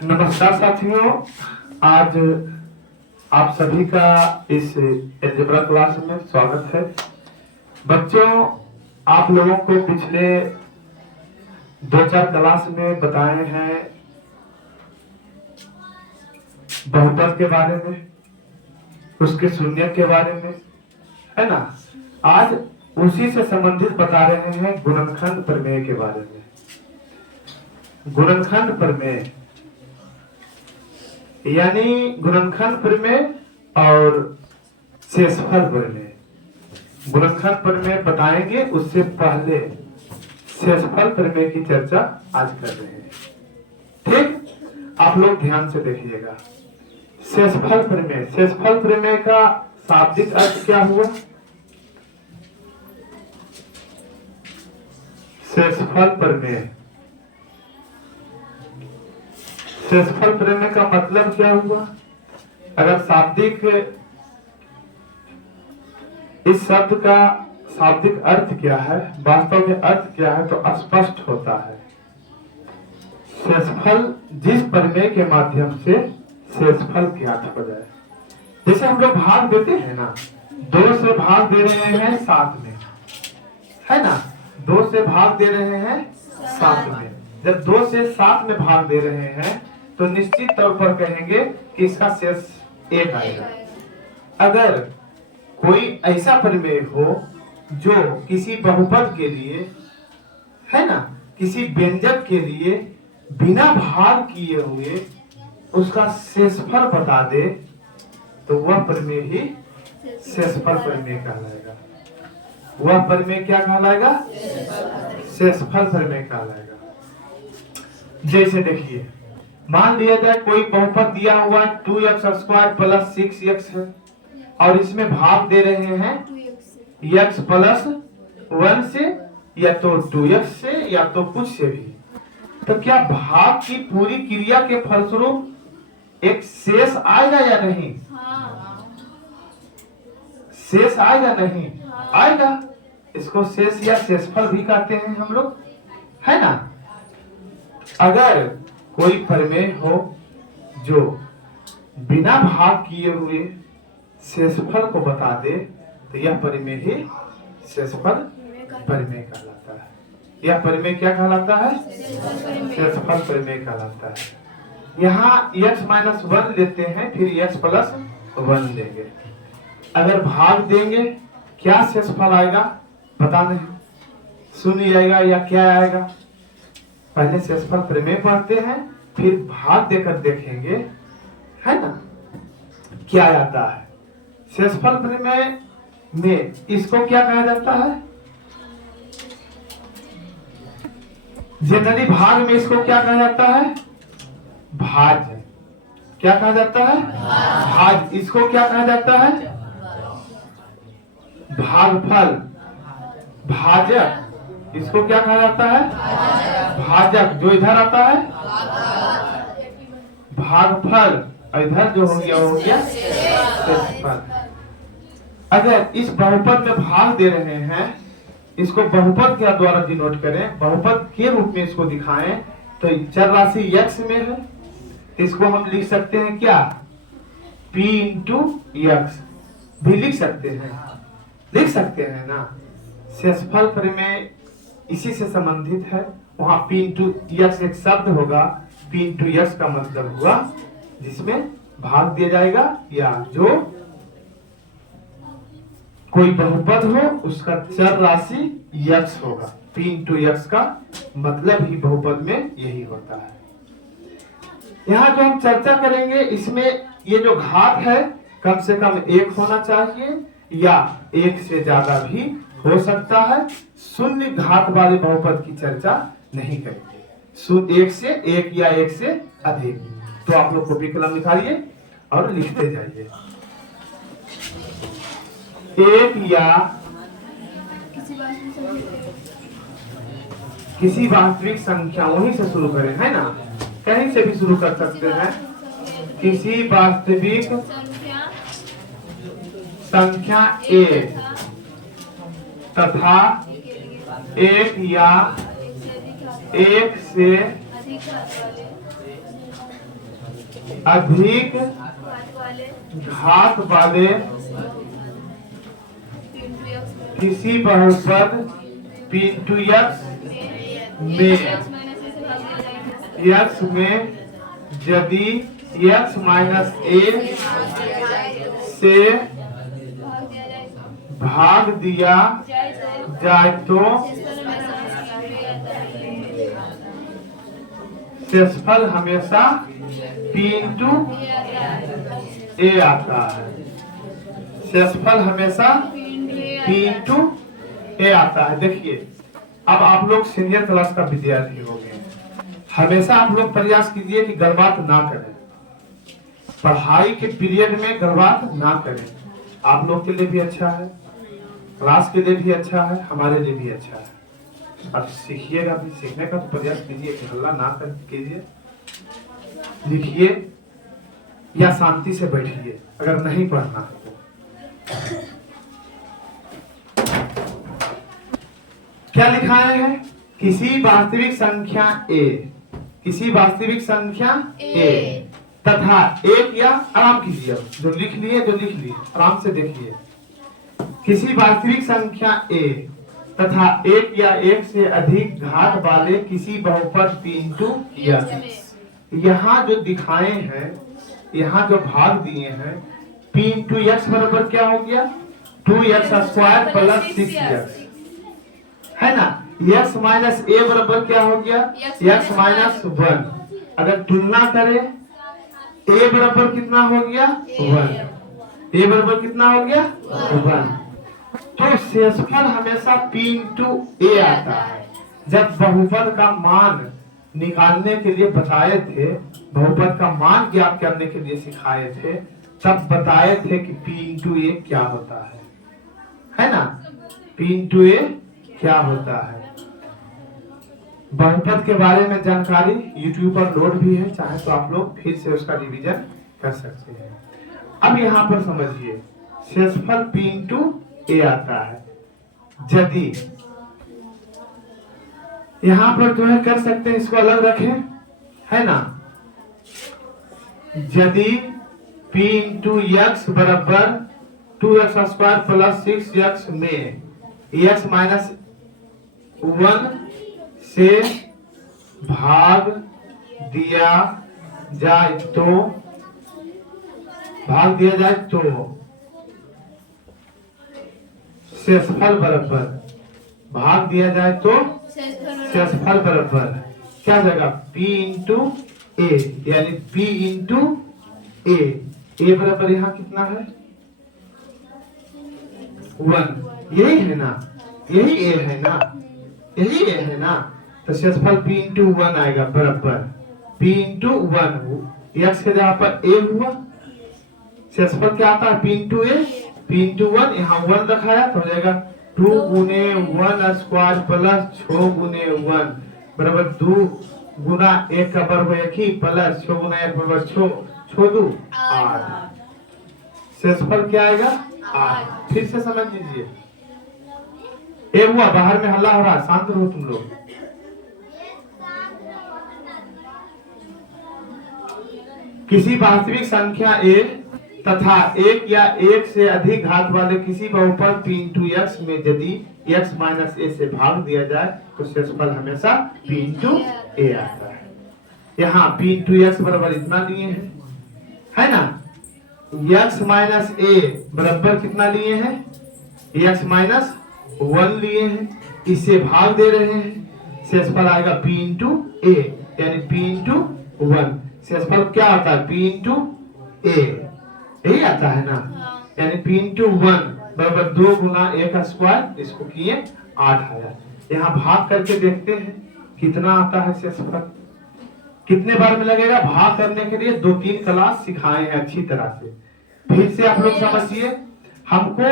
नमस्कार साथियों, आज आप सभी का इस अलजेब्रा क्लास में स्वागत है। बच्चों, आप लोगों को पिछले 2-4 क्लास में बताए हैं बहुपद के बारे में, उसके शून्य के बारे में, है ना। आज उसी से संबंधित बता रहे हैं गुणनखंड प्रमेय के बारे में। गुणनखंड प्रमेय यानी गुणनखंड प्रमेय और शेषफल प्रमेय। गुणनखंड प्रमेय बताएंगे, उससे पहले शेषफल प्रमेय की चर्चा आज कर रहे हैं। ठीक, आप लोग ध्यान से देखिएगा। शेषफल प्रमेय, शेषफल प्रमेय का शाब्दिक अर्थ क्या हुआ? शेषफल प्रमेय, शेषफल प्रमेय का मतलब क्या हुआ? अगर शाब्दिक, इस शब्द का शाब्दिक अर्थ क्या है, वास्तव में अर्थ क्या है, तो स्पष्ट होता है। शेषफल जिस प्रमेय के माध्यम से शेषफल ज्ञात हो जाए। जैसे हम लोग भाग देते हैं ना, 2 से भाग दे रहे हैं 7 में, है ना। 2 से भाग दे रहे हैं 7 में। जब 2 से 7 में भाग दे रहे हैं तो निश्चित तौर पर कहेंगे कि इसका शेष 1 आएगा। अगर कोई ऐसा प्रमेय हो जो किसी बहुपद के लिए, है ना, किसी व्यंजक के लिए बिना भाग किए हुए उसका शेषफल बता दे, तो वह प्रमेय ही शेषफल प्रमेय कहलाएगा। वह प्रमेय क्या कहलाएगा? शेषफल प्रमेय कहलाएगा। जैसे देखिए, मान लिया जाए कोई बहुपद दिया हुआ है 2x² + 6x है, और इसमें भाग दे रहे हैं x + 1 से, या तो 2x से, या तो कुछ से भी। तो क्या भाग की पूरी क्रिया के फलस्वरूप एक शेष आएगा या नहीं? शेष आएगा नहीं? आएगा। इसको शेष या शेषफल भी कहते हैं हम लोग, है ना। अगर कोई प्रमेय हो जो बिना भाग किए हुए शेषफल को बता दे, तो यह प्रमेय ही शेषफल प्रमेय कहलाता है। यह प्रमेय क्या कहलाता है? शेषफल प्रमेय कहलाता है। यहाँ x - 1 लेते हैं, फिर x + 1 लेंगे। अगर भाग देंगे, क्या शेषफल आएगा? पता नहीं, शून्य आएगा या क्या आएगा? पहले शेषफल प्रमेय पढ़ते हैं, फिर भाग देकर देखेंगे, है ना, क्या आता है। शेषफल प्रमेय में इसको क्या कहा जाता है? जनरली भाग में इसको क्या कहा जाता है? भाज्य। क्या कहा जाता है? भाज्य। इसको क्या कहा जाता है? भागफल। भाजक। इसको क्या कहा जाता है? भाजक। जो इधर आता है भागफल, इधर जो हो गया शेषफल। अगर इस बहुपद में भाग दे रहे हैं, इसको बहुपद के द्वारा डिनोट करें, बहुपद के रूप में इसको दिखाएं, तो चर राशि x में है, इसको हम लिख सकते हैं क्या? p × x भी लिख सकते हैं, लिख सकते हैं ना। शेषफल प्रमेय इसी से संबंधित है। वहां p × x एक शब्द होगा, p × x का मतलब हुआ जिसमें भाग दिया जाएगा, या जो कोई बहुपद हो उसका चर राशि x होगा। p × x का मतलब ही बहुपद में यही होता है। यहाँ जो हम चर्चा करेंगे, इसमें ये जो घात है कम से कम 1 होना चाहिए, या 1 से ज्यादा भी हो सकता है। शून्य घात वाले बहुपद की चर्चा नहीं करेंगे। 1 से 1 या 1 से अधिक। तो आप लोग कॉपी कलम निकालिए और लिखते जाइए। 1 या किसी वास्तविक संख्या, वहीं से शुरू करें, है ना, कहीं से भी शुरू कर सकते हैं। किसी वास्तविक संख्या a तथा 1 या 1 से अधिक घात वाले किसी बहुपद p इंटू x में यदि x माइनस a से भाग दिया जाए तो शेषफल हमेशा p इंटू a आता है। शेषफल हमेशा p इंटू a आता है। देखिए, अब आप लोग सीनियर क्लास का विद्यार्थी हो गए, हमेशा आप लोग प्रयास कीजिए कि गलबात ना करें, पढ़ाई के पीरियड में गलबात ना करें। आप लोग के लिए भी अच्छा है, क्लास के लिए भी अच्छा है, हमारे लिए भी अच्छा है। अब सीखिएगा भी, सीखने का तो प्रयास कीजिए कि हल्ला ना कर कीजिए, लिखिए या शांति से बैठिए अगर नहीं पढ़ना है तो। क्या लिखाए हैं? किसी वास्तविक संख्या a, किसी वास्तविक संख्या a तथा एक या, आराम कीजिए, जो लिख लिए आराम से देखिए। किसी वास्तविक संख्या a तथा एक या एक से अधिक घात वाले किसी बहुपद p इंटू x। यहाँ जो दिखाए हैं, यहाँ जो भाग दिए हैं, p इंटू x बराबर क्या हो गया? 2x स्क्वायर प्लस 6x, है ना। x माइनस a बराबर क्या हो गया? x minus 1। अगर तुलना करें, a बराबर कितना हो गया? 1। a बराबर कितना हो गया? 1। तो शेषफल हमेशा p इंटू a आता है। जब बहुपद का मान निकालने के लिए बताए थे, बहुपद का मान ज्ञात करने के लिए सिखाए थे, तब बताए थे कि p इंटू a क्या होता है ना। p इंटू a क्या होता है। बहुपद के बारे में जानकारी YouTube पर लोड भी है, चाहे तो आप लोग फिर से उसका रिवीजन कर सकते हैं। अब यहाँ पर समझिए, शेषफल p इंटू a आता है। यदि यहाँ पर जो है कर सकते हैं, इसको अलग रखें, है ना। यदि p इंटू x बराबर 2x स्क्वायर प्लस 6x में x माइनस 1 से भाग दिया जाए तो शेषफल बराबर, भाग दिया जाए तो शेषफल बराबर क्या जाएगा? p इंटू a, यानी p इंटू a। a बराबर यहाँ कितना है? 1। यही है ना, यही a है ना, यही a है ना। तो शेषफल p इंटू 1 आएगा बराबर p इंटू 1। x के जगह पर a हुआ, शेषफल क्या आता है? p into a, p into 1, यहाँ 1 रखाया तो हो जाएगा 2 गुने 1 स्क्वायर प्लस 6 गुने 1 बराबर 2 गुना 1 का वर्ग 1 ही प्लस 6 गुना 1 बराबर 6 2 8। शेषफल क्या आएगा? 8। फिर से समझ लीजिए, ए हुआ, बाहर में हल्ला हो रहा, शांत रहो तुम लोग। किसी वास्तविक संख्या a तथा एक या एक से अधिक घात वाले किसी बहुपद p इंटू x में यदि x माइनस a से भाग दिया जाए तो शेषफल हमेशा p इंटू a आता है। यहाँ p इंटू x बराबर इतना लिए हैं, है ना। x माइनस a बराबर कितना लिए हैं? x माइनस 1 लिए हैं, इसे भाग दे रहे हैं, शेषफल आएगा p इंटू a, यानी p इंटू 1। शेषफल क्या होता है? p इंटू a, यही आता है ना। यानी p इंटू 1 बराबर 2 गुना 1 का स्क्वायर, इसको किए 8 आया। यहाँ भाग करके देखते हैं कितना आता है शेषफल। कितने बार में लगेगा भाग करने के लिए? 2-3 क्लास सिखाए हैं अच्छी तरह से। फिर से आप लोग समझिए, हमको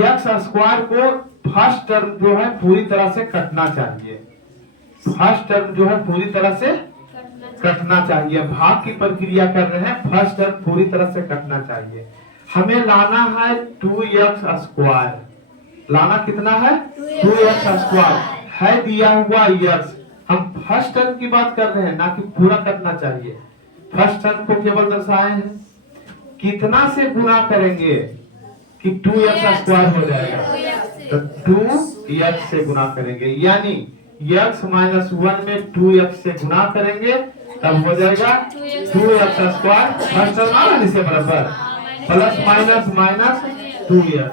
x स्क्वायर को फर्स्ट टर्म जो है पूरी तरह से कटना चाहिए। फर्स्ट टर्म जो है पूरी तरह से कटना चाहिए। भाग की प्रक्रिया कर रहे हैं, फर्स्ट टर्म पूरी तरह से कटना चाहिए। हमें लाना है 2x स्क्वायर। लाना कितना है? 2x स्क्वायर है दिया हुआ x। हम फर्स्ट टर्म की बात कर रहे हैं, ना कि पूरा करना चाहिए। फर्स्ट टर्म को केवल दर्शाए हैं। कितना से गुना करेंगे कि 2x स्क्वायर हो जाएगा, तो 2x से गुना करेंगे, यानी x माइनस 1 में 2x से गुना करेंगे तब हो जाएगा 2x स्क्वायर, फर्स्ट टर्म आ रहा है इसे बराबर, प्लस माइनस माइनस 2x,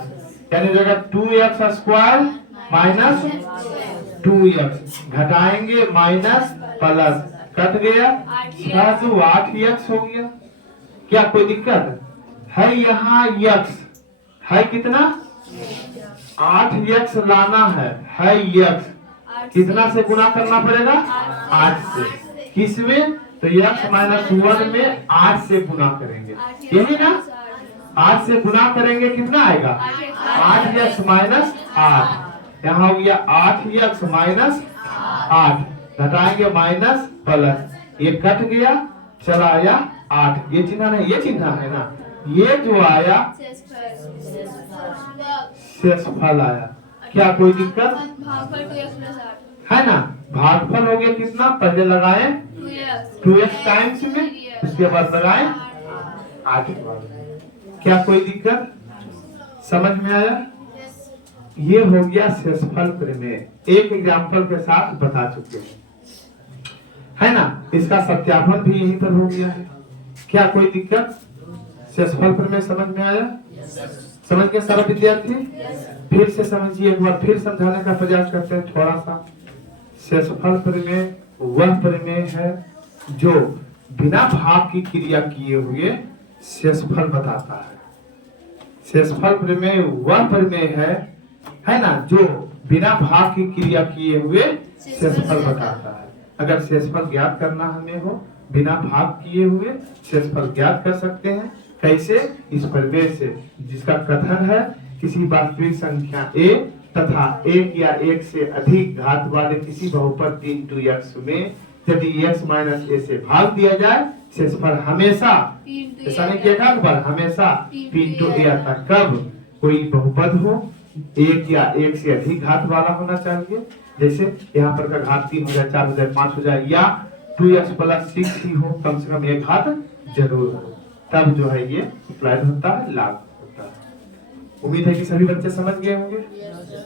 यानी हो जाएगा 2x स्क्वायर माइनस 2x, घटाएंगे माइनस प्लस, कट गया 8x हो गया। क्या कोई दिक्कत है? यहाँ x है कितना, 8x लाना है x कितना से गुना करना पड़ेगा, 8 से, किसमें, तो x माइनस 1 में 8 से गुना करेंगे, यही ना, 8 से गुना करेंगे कितना आएगा, 8x माइनस 8, यहाँ हो गया 8x माइनस 8, घटाएंगे माइनस प्लस, ये कट गया, चला आया 8, ये चिन्ह नहीं, ये चिन्ह है ना, ये जो आया शेषफल आया। क्या कोई दिक्कत है ना? भागफल हो गया कितना, पहले लगाए 2x टाइम्स में, उसके बाद लगाए 8। क्या कोई दिक्कत, समझ में आया? ये हो गया शेषफल प्रमेय, एक एग्जाम्पल के साथ बता चुके हैं, है ना। इसका सत्यापन भी यहीं पर हो गया है। क्या कोई दिक्कत, शेषफल प्रमेय समझ में आया? समझ गए सारे विद्यार्थी? फिर से समझिए, एक बार फिर समझाने का प्रयास करते हैं थोड़ा सा। शेषफल प्रमेय वह प्रमेय है जो बिना भाग की क्रिया किए हुए शेषफल बताता है। शेषफल प्रमेय वह प्रमेय है ना, जो बिना भाग की क्रिया किए हुए शेषफल बताता है। अगर शेषफल ज्ञात करना हमें हो, बिना भाग किए हुए शेषफल ज्ञात कर सकते हैं। कैसे? इस प्रमेय से, जिसका कथन है किसी वास्तविक संख्या a तथा 1 या 1 से अधिक घात वाले किसी बहुपद 3x में यदि x माइनस a से भाग दिया जाए, शेषफल हमेशा, ऐसा नहीं किया था पर हमेशा p आता। कब? कोई बहुपद हो 1 या 1 से अधिक घात वाला होना चाहिए, जैसे यहाँ पर का घात 3 हो जाए, 4 हो जाए, 5 हो जाए, या 2x प्लस 6 ही हो, कम से कम एक घात जरूर हो, तब जो है ये अप्लाइड होता है, लागू होता है। उम्मीद है कि सभी बच्चे समझ गए होंगे,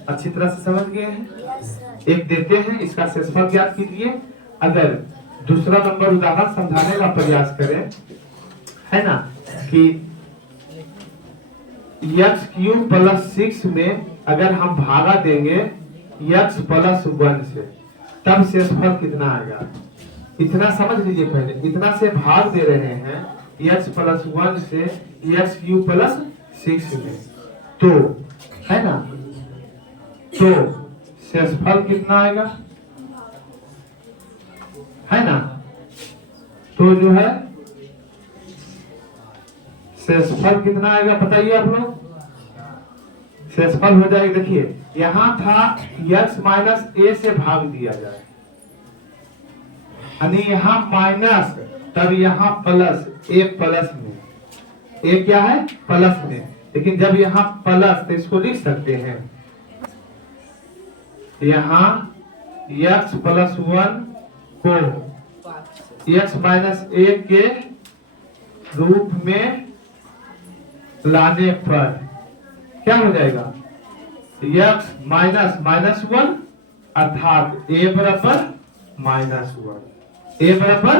अच्छी तरह से समझ गए हैं। एक देते हैं, इसका शेषफल ज्ञात कीजिए। अगर दूसरा नंबर उदाहरण समझाने का प्रयास करें, है ना, कि x³ प्लस 6 में अगर हम भागा देंगे x प्लस 1 से, तब शेषफल कितना आएगा? इतना समझ लीजिए, पहले इतना से भाग दे रहे हैं x प्लस 1 से x³ प्लस 6 में, तो है ना, तो शेषफल कितना आएगा, है ना, तो जो है शेषफल कितना आएगा बताइए आप लोग। शेषफल हो जाएगा, देखिए यहां था x माइनस a से भाग दिया जाए, यानी यहाँ माइनस, तब यहाँ प्लस, a प्लस में, a क्या है प्लस में, लेकिन जब यहाँ प्लस तो इसको लिख सकते हैं, यहाँ x प्लस 1 को x माइनस a के रूप में लाने पर क्या हो जाएगा, x माइनस माइनस 1 अर्थात a बराबर माइनस 1, a बराबर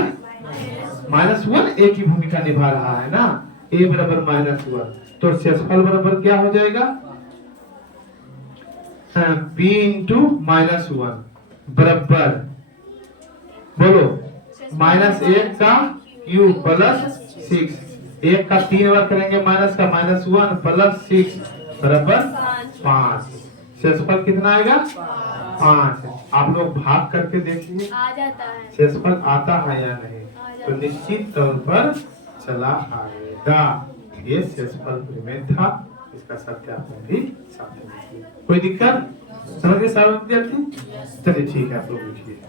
माइनस 1 a की भूमिका निभा रहा है ना, a बराबर माइनस 1, तो शेषफल बराबर क्या हो जाएगा, b इंटू माइनस 1 बराबर, बोलो, माइनस 1 का क्यूब प्लस 6, 1 का 3 बार करेंगे माइनस का, माइनस 1 प्लस 6 बराबर 5। शेषफल कितना आएगा, 5। आप लोग भाग करके देखिए शेषफल आता है या नहीं, तो निश्चित तौर पर चला आएगा। ये शेषफल प्रमेय था, इसका सत्यापन भी साथ में। कोई दिक्कत, समझ गए सारे विद्यार्थी? चलिए ठीक है, आप लोग लिखिए।